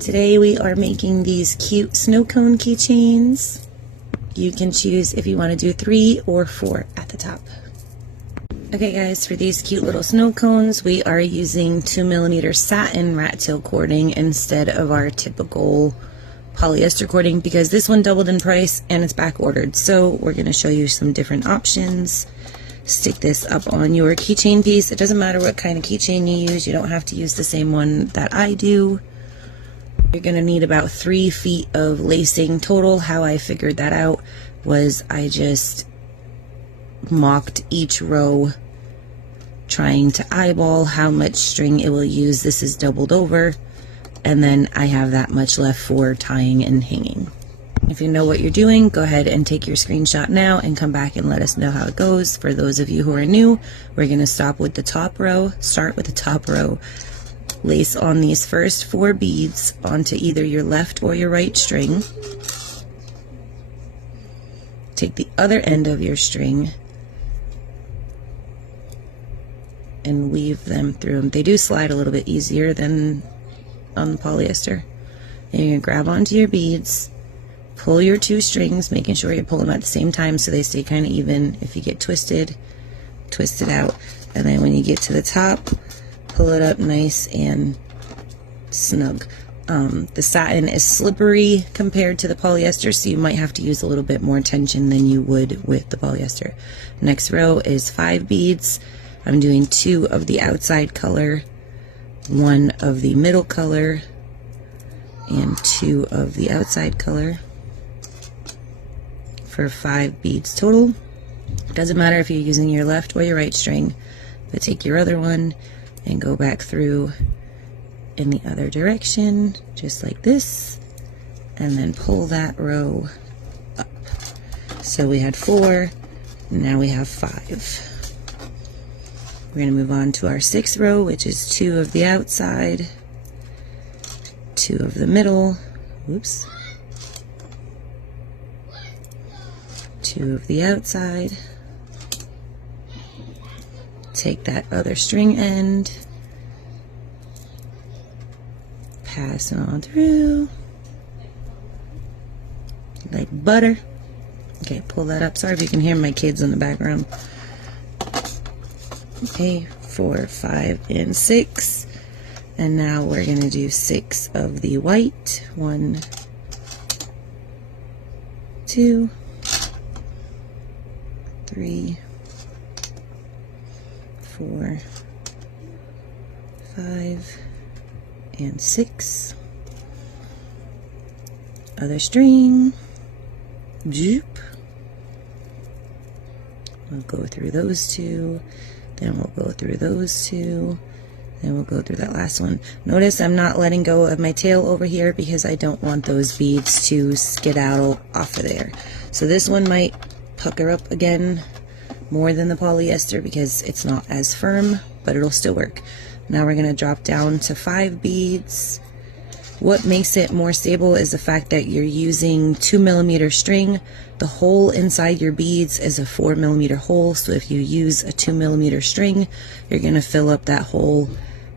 Today we are making these cute snow cone keychains. You can choose if you want to do 3 or 4 at the top. Okay guys, for these cute little snow cones, we are using 2mm satin rat tail cording instead of our typical polyester cording because this one doubled in price and it's back ordered. So we're going to show you some different options. Stick this up on your keychain piece. It doesn't matter what kind of keychain you use. You don't have to use the same one that I do. You're going to need about 3 feet of lacing total. How I figured that out was I just mocked each row trying to eyeball how much string it will use. This is doubled over, and then I have that much left for tying and hanging. If you know what you're doing, go ahead and take your screenshot now and come back and let us know how it goes. For those of you who are new, we're going to start with the top row, lace on these first 4 beads onto either your left or your right string. Take the other end of your string and weave them through them. They do slide a little bit easier than on the polyester. And you're going to grab onto your beads, pull your 2 strings, making sure you pull them at the same time so they stay kind of even. If you get twisted, twist it out. And then when you get to the top, pull it up nice and snug. The satin is slippery compared to the polyester, so you might have to use a little bit more tension than you would with the polyester. Next row is 5 beads. I'm doing 2 of the outside color, 1 of the middle color, and 2 of the outside color for 5 beads total. Doesn't matter if you're using your left or your right string, but take your other one and go back through in the other direction, just like this, and then pull that row up. So we had 4, now we have 5. We're going to move on to our 6th row, which is 2 of the outside, 2 of the middle, whoops, 2 of the outside. Take that other string end, pass it on through like butter. Okay, pull that up. Sorry if you can hear my kids in the background. Okay, 4, 5, and 6. And now we're going to do 6 of the white. 1, 2, 3, 4, 5, and 6. Other string. Zoop. We'll go through those 2. Then we'll go through those 2. Then we'll go through that last one. Notice I'm not letting go of my tail over here because I don't want those beads to skedaddle off of there. So this one might pucker up again more than the polyester because it's not as firm, but it'll still work. Now we're going to drop down to 5 beads. What makes it more stable is the fact that you're using 2mm string. The hole inside your beads is a 4mm hole, so if you use a 2mm string, you're going to fill up that hole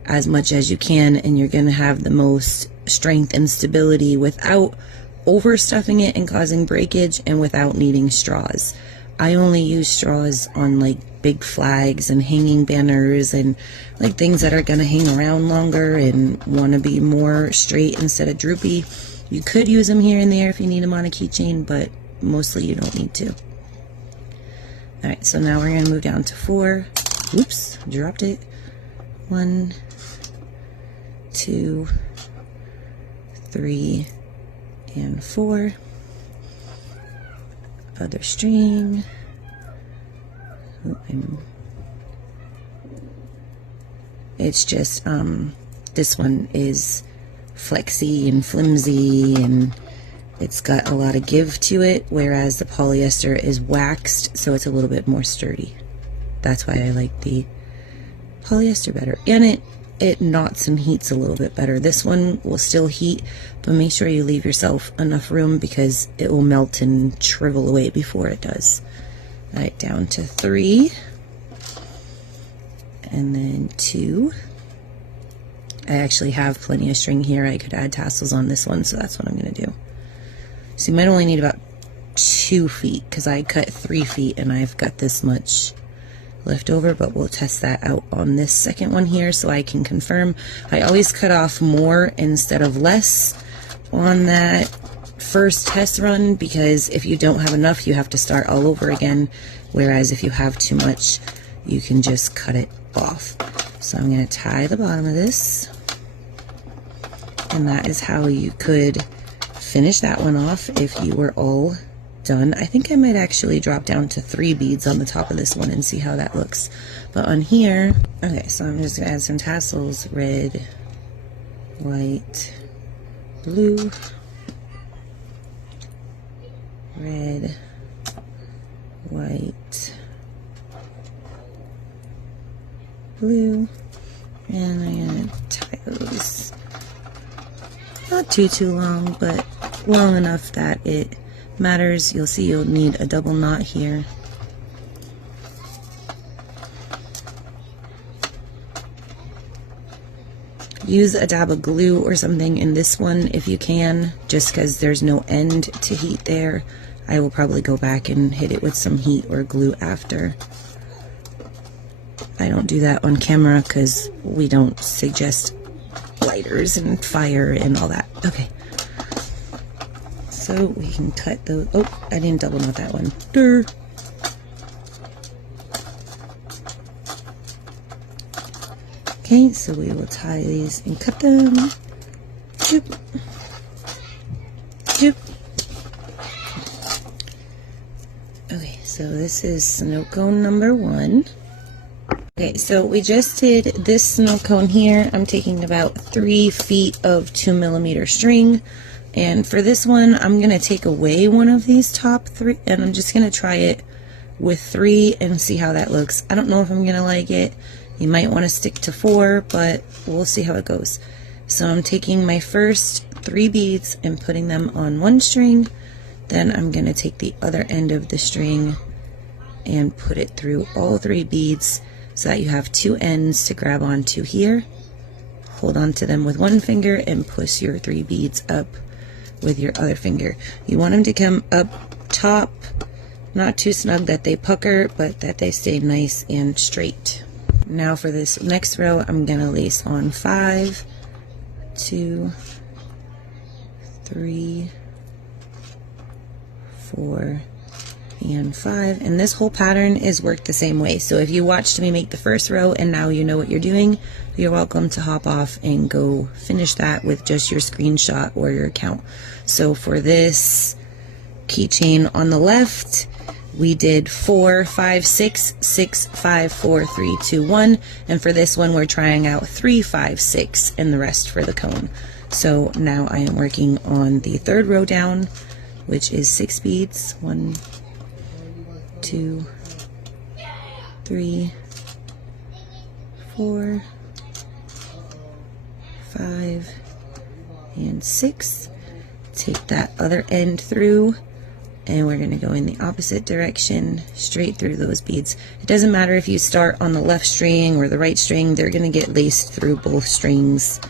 as much as you can, and you're going to have the most strength and stability without overstuffing it and causing breakage, and without needing straws. I only use straws on like big flags and hanging banners and like things that are going to hang around longer and want to be more straight instead of droopy. You could use them here and there if you need them on a keychain, but mostly you don't need to. Alright, so now we're going to move down to 4. Oops, dropped it. 1, 2, 3, and 4. Other string. It's just this one is flexy and flimsy and it's got a lot of give to it, whereas the polyester is waxed, so it's a little bit more sturdy. That's why I like the polyester better, and it knots and heats a little bit better. This one will still heat, but make sure you leave yourself enough room because it will melt and shrivel away before it does. Alright, down to 3, and then 2, I actually have plenty of string here. I could add tassels on this one, so that's what I'm going to do. So you might only need about 2 feet because I cut 3 feet and I've got this much left over, but we'll test that out on this second one here so I can confirm. I always cut off more instead of less on that first test run, because if you don't have enough, you have to start all over again, whereas if you have too much, you can just cut it off. So I'm going to tie the bottom of this, and that is how you could finish that one off if you were all done. I think I might actually drop down to 3 beads on the top of this one and see how that looks. But on here, okay, so I'm just going to add some tassels, red, white, blue, red, white, blue, and I'm going to tie those not too long, but long enough that it matters. You'll see you'll need a double knot here. Use a dab of glue or something in this one if you can, just because there's no end to heat there. I will probably go back and hit it with some heat or glue after. I don't do that on camera because we don't suggest lighters and fire and all that. Okay. So we can cut those. Oh, I didn't double knot that one. Durr. Okay, so we will tie these and cut them. Doop. Doop. Okay, so this is snow cone number 1. Okay, so we just did this snow cone here. I'm taking about 3 feet of 2mm string. And for this one, I'm going to take away one of these top 3, and I'm just going to try it with 3 and see how that looks. I don't know if I'm going to like it. You might want to stick to 4, but we'll see how it goes. So I'm taking my first 3 beads and putting them on one string. Then I'm going to take the other end of the string and put it through all 3 beads so that you have 2 ends to grab onto here. Hold on to them with one finger and push your 3 beads up with your other finger. You want them to come up top, not too snug that they pucker, but that they stay nice and straight. Now for this next row, I'm going to lace on 5, 2, 3, 4, and 5. And this whole pattern is worked the same way. So if you watched me make the first row and now you know what you're doing, you're welcome to hop off and go finish that with just your screenshot or your account. So for this keychain on the left, we did 4, 5, 6, 6, 5, 4, 3, 2, 1. And for this one, we're trying out 3, 5, 6, and the rest for the cone. So now I am working on the 3rd row down, which is 6 beads. 1, 2, 3, 4, 5, and 6. Take that other end through, and we're going to go in the opposite direction, straight through those beads. It doesn't matter if you start on the left string or the right string, they're going to get laced through both strings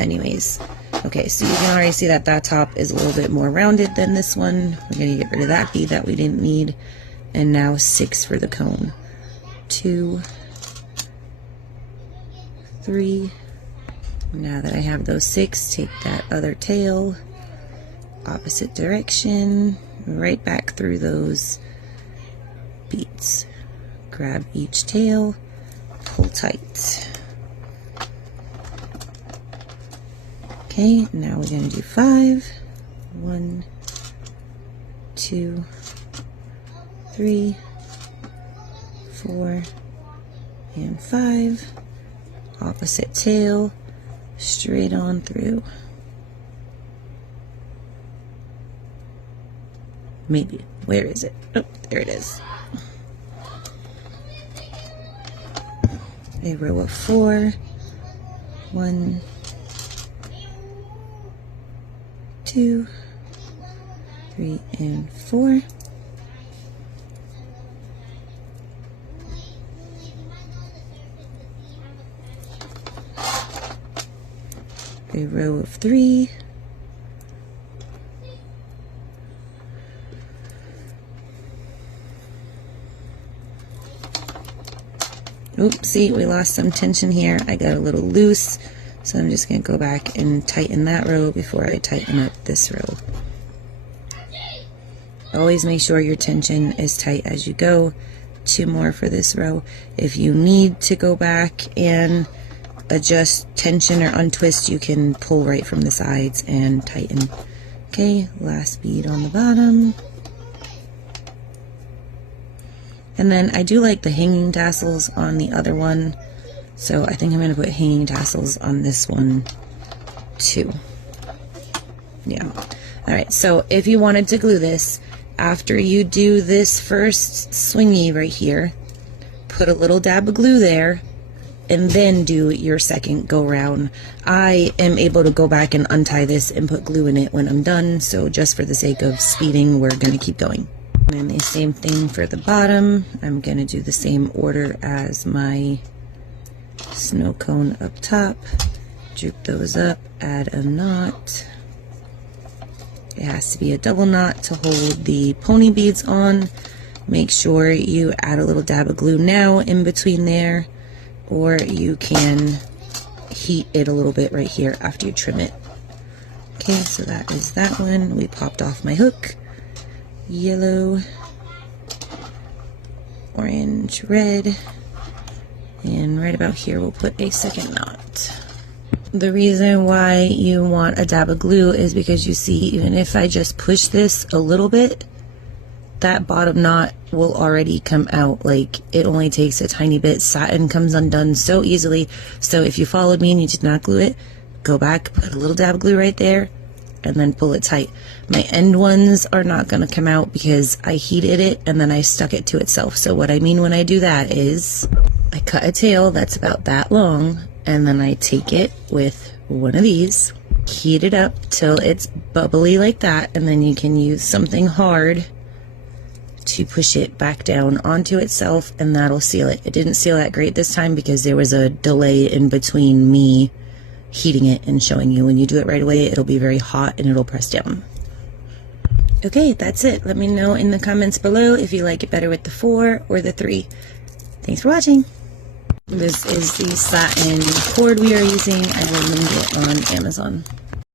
anyways. Okay, so you can already see that that top is a little bit more rounded than this one. We're going to get rid of that bead that we didn't need. And now 6 for the cone. 2, 3. Now that I have those 6, take that other tail, opposite direction, right back through those beads. Grab each tail, pull tight. Okay, now we're going to do 5. 1, 2, 3, 4, and 5. Opposite tail, straight on through. Maybe. Where is it? Oh, there it is. A row of 4. 1, 2, 3, and 4. a row of 3. Oops, see, we lost some tension here. I got a little loose, so I'm just going to go back and tighten that row before I tighten up this row. Always make sure your tension is tight as you go. 2 more for this row. If you need to go back and adjust tension or untwist, you can pull right from the sides and tighten. Okay, last bead on the bottom. And then I do like the hanging tassels on the other one, so I think I'm going to put hanging tassels on this one too. Yeah. Alright, so if you wanted to glue this, after you do this first swingy right here, put a little dab of glue there, and then do your second go round. I am able to go back and untie this and put glue in it when I'm done, so just for the sake of speeding, we're going to keep going. And the same thing for the bottom. I'm going to do the same order as my snow cone up top. Droop those up, add a knot. It has to be a double knot to hold the pony beads on. Make sure you add a little dab of glue now in between there, or you can heat it a little bit right here after you trim it. Okay, so that is that one. We popped off my hook. Yellow, orange, red, and right about here we'll put a second knot. The reason why you want a dab of glue is because you see, even if I just push this a little bit, that bottom knot will already come out. Like, it only takes a tiny bit. Satin comes undone so easily. So if you followed me and you did not glue it, go back, put a little dab of glue right there, and then pull it tight. My end ones are not going to come out because I heated it and then I stuck it to itself. So what I mean when I do that is I cut a tail that's about that long, and then I take it with one of these, heat it up till it's bubbly like that, and then you can use something hard to push it back down onto itself, and that'll seal it. It didn't seal that great this time because there was a delay in between me heating it and showing you. When you do it right away, it'll be very hot and it'll press down. Okay, that's it. Let me know in the comments below if you like it better with the 4 or the 3. Thanks for watching. This is the satin cord we are using. I will link it on Amazon.